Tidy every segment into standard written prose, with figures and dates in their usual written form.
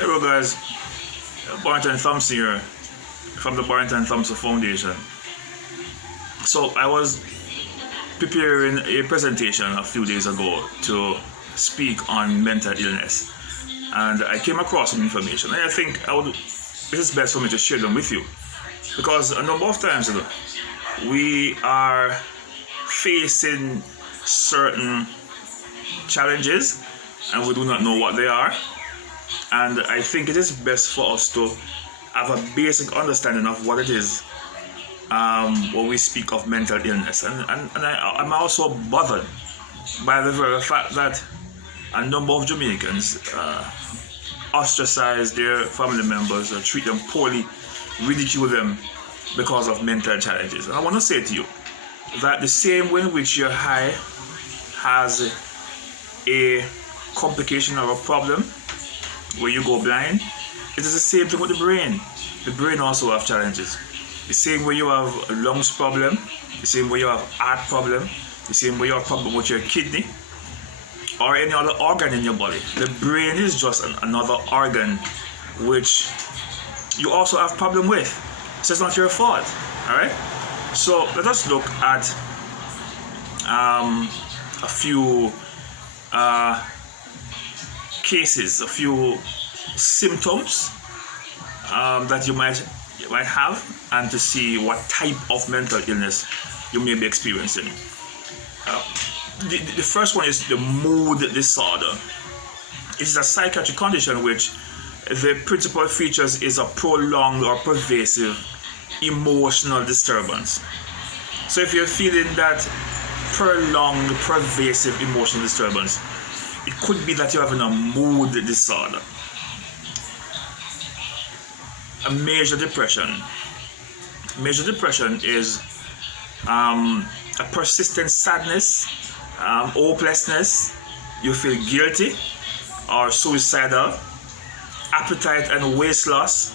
Hello guys, Barrington Thompson here from the Barrington Thompson Foundation. So I was preparing a presentation a few days ago to speak on mental illness, and I came across some information, and I think it is best for me to share them with you, because a number of times we are facing certain challenges and we do not know what they are. And I think it is best for us to have a basic understanding of what it is when we speak of mental illness. And I'm also bothered by the very fact that a number of Jamaicans ostracize their family members, treat them poorly, ridicule them because of mental challenges. And I want to say to you that the same way in which your eye has a complication or a problem where you go blind, it is the same thing with the brain. The brain also have challenges. The same way you have a lungs problem, the same way you have heart problem, the same way you have problem with your kidney or any other organ in your body. The brain is just another organ which you also have problem with. So it's not your fault. Alright? So let us look at a few cases, a few symptoms that you might have, and to see what type of mental illness you may be experiencing. The first one is the mood disorder. It is a psychiatric condition which the principal features is a prolonged or pervasive emotional disturbance. So if you're feeling that prolonged, pervasive emotional disturbance, it could be that you're having a mood disorder. A major depression. Major depression is a persistent sadness, hopelessness. You feel guilty or suicidal, appetite and weight loss,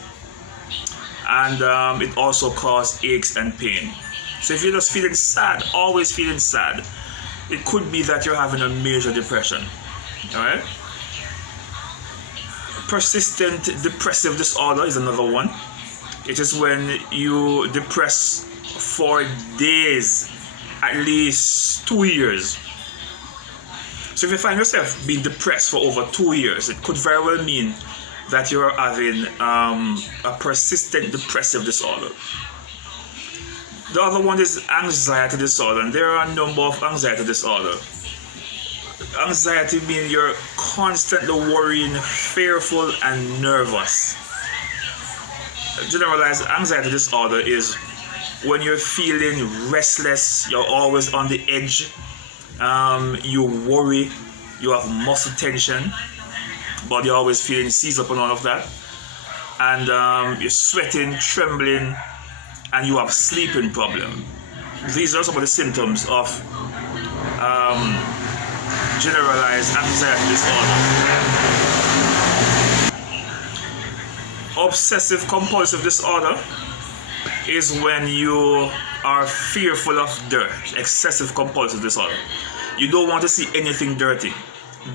and it also causes aches and pain. So if you're just feeling sad, always feeling sad, it could be that you're having a major depression. Alright? Persistent depressive disorder is another one. It is when you depress for days, at least 2 years. So if you find yourself being depressed for over 2 years, it could very well mean that you're having a persistent depressive disorder. The other one is anxiety disorder, and there are a number of anxiety disorder. Anxiety means you're constantly worrying, fearful, and nervous. Generalized anxiety disorder is when you're feeling restless, you're always on the edge, you worry, you have muscle tension, body always feeling seized up and all of that, and you're sweating, trembling, and you have sleeping problem. These are some of the symptoms of generalized anxiety disorder. Obsessive compulsive disorder is when you are fearful of dirt. Excessive compulsive disorder. You don't want to see anything dirty.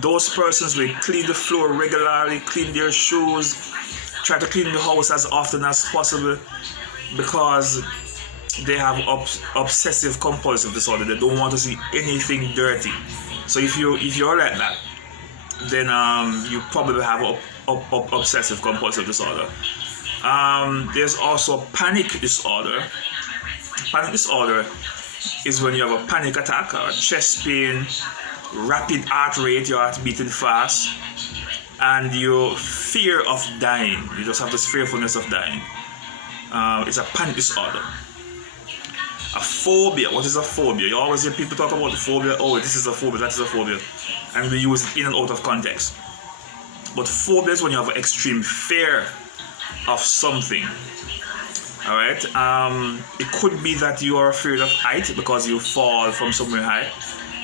Those persons will clean the floor regularly, clean their shoes, try to clean the house as often as possible, because they have obsessive compulsive disorder. They don't want to see anything dirty. So if you're like that, then you probably have obsessive compulsive disorder. There's also panic disorder. Panic disorder is when you have a panic attack or chest pain, rapid heart rate, your heart beating fast, and your fear of dying. You just have this fearfulness of dying. It's a panic disorder. A phobia. What is a phobia? You always hear people talk about the phobia. Oh, this is a phobia, that is a phobia. And we use it in and out of context. But phobia is when you have an extreme fear of something. Alright? It could be that you are afraid of height because you fall from somewhere high.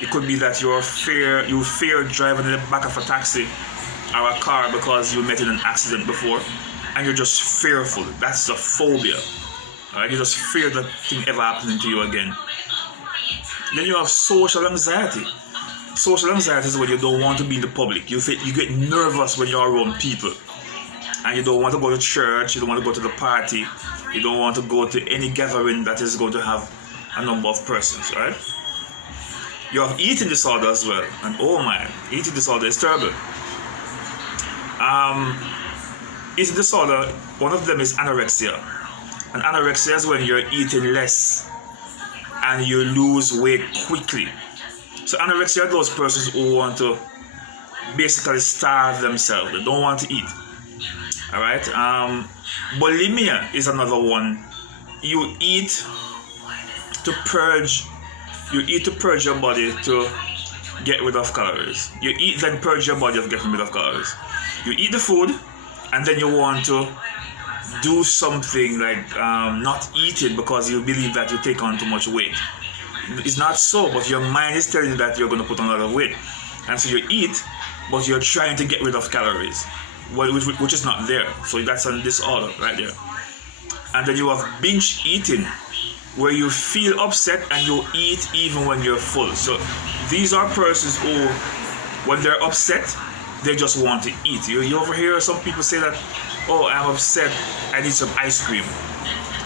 It could be that you fear driving in the back of a taxi or a car because you met in an accident before, and you're just fearful. That's a phobia. Alright, you just fear that thing ever happening to you again. Then you have social anxiety. Social anxiety is when you don't want to be in the public. You get nervous when you're around people. and you don't want to go to church, you don't want to go to the party, you don't want to go to any gathering that is going to have a number of persons, right? You have eating disorder as well, and oh my, eating disorder is terrible. Eating disorder, one of them is anorexia, and anorexia is when you're eating less and you lose weight quickly. So anorexia are those persons who want to basically starve themselves. They don't want to eat. All right. Bulimia is another one. You eat to purge. You eat to purge your body to get rid of calories. You eat then purge your body of getting rid of calories. You eat the food, and then you want to do something like not eat it because you believe that you take on too much weight. It's not so, but your mind is telling you that you're going to put on a lot of weight, and so you eat, but you're trying to get rid of calories, which is not there. So that's a disorder right there. And then you have binge eating, where you feel upset and you eat even when you're full. So these are persons who, when they're upset, they just want to eat. You over here, some people say that, oh, I'm upset, I need some ice cream.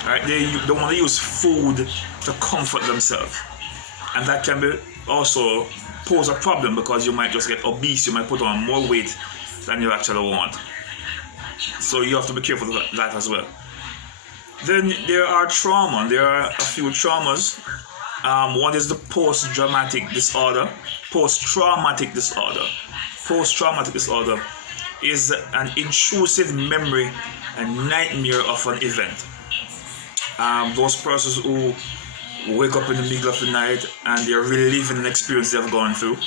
All right, they want to use food to comfort themselves, and that can be also pose a problem because you might just get obese. You might put on more weight than you actually want. So you have to be careful of that as well. Then there are trauma. There are a few traumas. One is the post-traumatic disorder. Post-traumatic disorder. Post-traumatic disorder is an intrusive memory and nightmare of an event. Those persons who wake up in the middle of the night and they're reliving an experience they've gone through.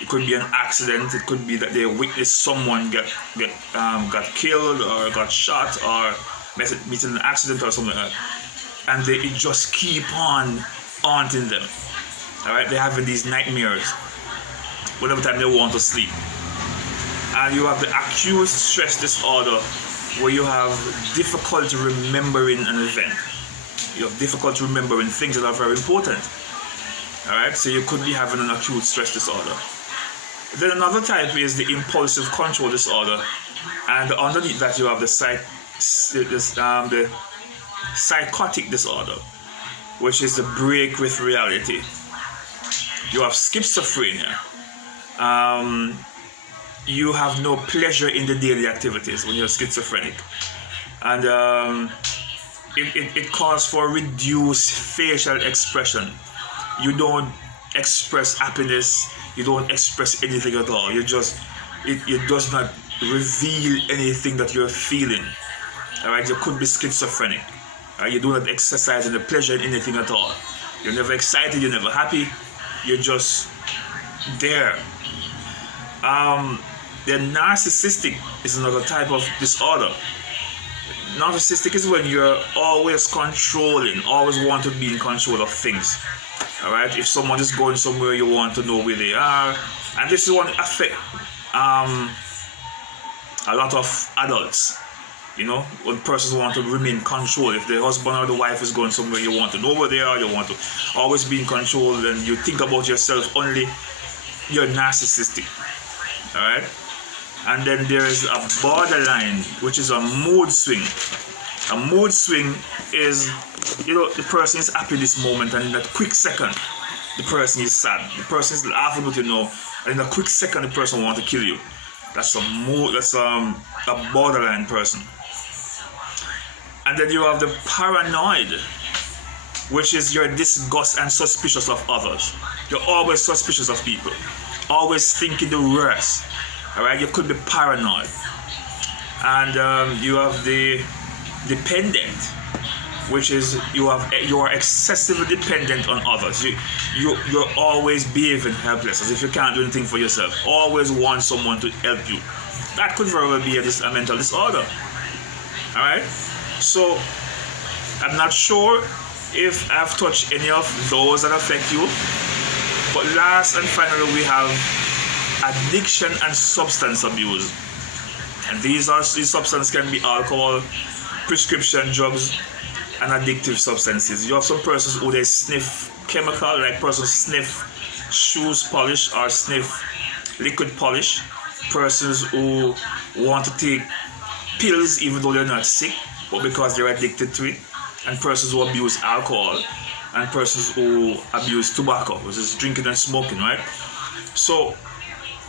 It could be an accident. It could be that they witnessed someone got killed or got shot or meet an accident or something like that, and it just keep on haunting them. All right, they're having these nightmares whenever time they want to sleep. And you have the acute stress disorder, where you have difficulty remembering an event. You have difficulty remembering things that are very important. All right, so you could be having an acute stress disorder. Then another type is the impulsive control disorder, and underneath that you have the psychotic disorder, which is the break with reality. You have schizophrenia. You have no pleasure in the daily activities when you're schizophrenic, and it calls for reduced facial expression. You don't express happiness. You don't express anything at all. It does not reveal anything that you're feeling. All right, you could be schizophrenic. You do not exercise any pleasure in anything at all. You're never excited. You're never happy. You're just there. The narcissistic is another type of disorder. Narcissistic is when you're always controlling, always want to be in control of things. All right, if someone is going somewhere, you want to know where they are, and this is one affect a lot of adults. You know, when persons want to remain control. If the husband or the wife is going somewhere, you want to know where they are. You want to always be in control, and you think about yourself only. You're narcissistic. All right. And then there is a borderline, which is a mood swing. A mood swing is, the person is happy this moment, and in that quick second, the person is sad. The person is laughing with and in a quick second, the person wants to kill you. That's a mood. That's a borderline person. And then you have the paranoid, which is you're disgust and suspicious of others. You're always suspicious of people, always thinking the worst. All right, you could be paranoid. And you have the dependent, which is you are excessively dependent on others. You're always behaving helpless, as if you can't do anything for yourself. Always want someone to help you. That could very well be a mental disorder. All right. So I'm not sure if I've touched any of those that affect you. But last and finally, we have addiction and substance abuse. And these substances can be alcohol, prescription drugs, and addictive substances. You have some persons who they sniff chemical, like persons sniff shoes polish or sniff liquid polish. Persons who want to take pills even though they're not sick, but because they're addicted to it, and persons who abuse alcohol, and persons who abuse tobacco, which is drinking and smoking, right? So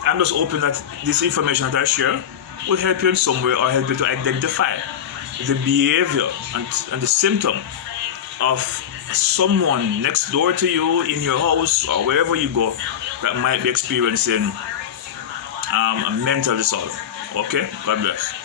I'm just hoping that this information that I share will help you in some way, or help you to identify the behavior and the symptom of someone next door to you, in your house, or wherever you go, that might be experiencing a mental disorder. Okay? God bless.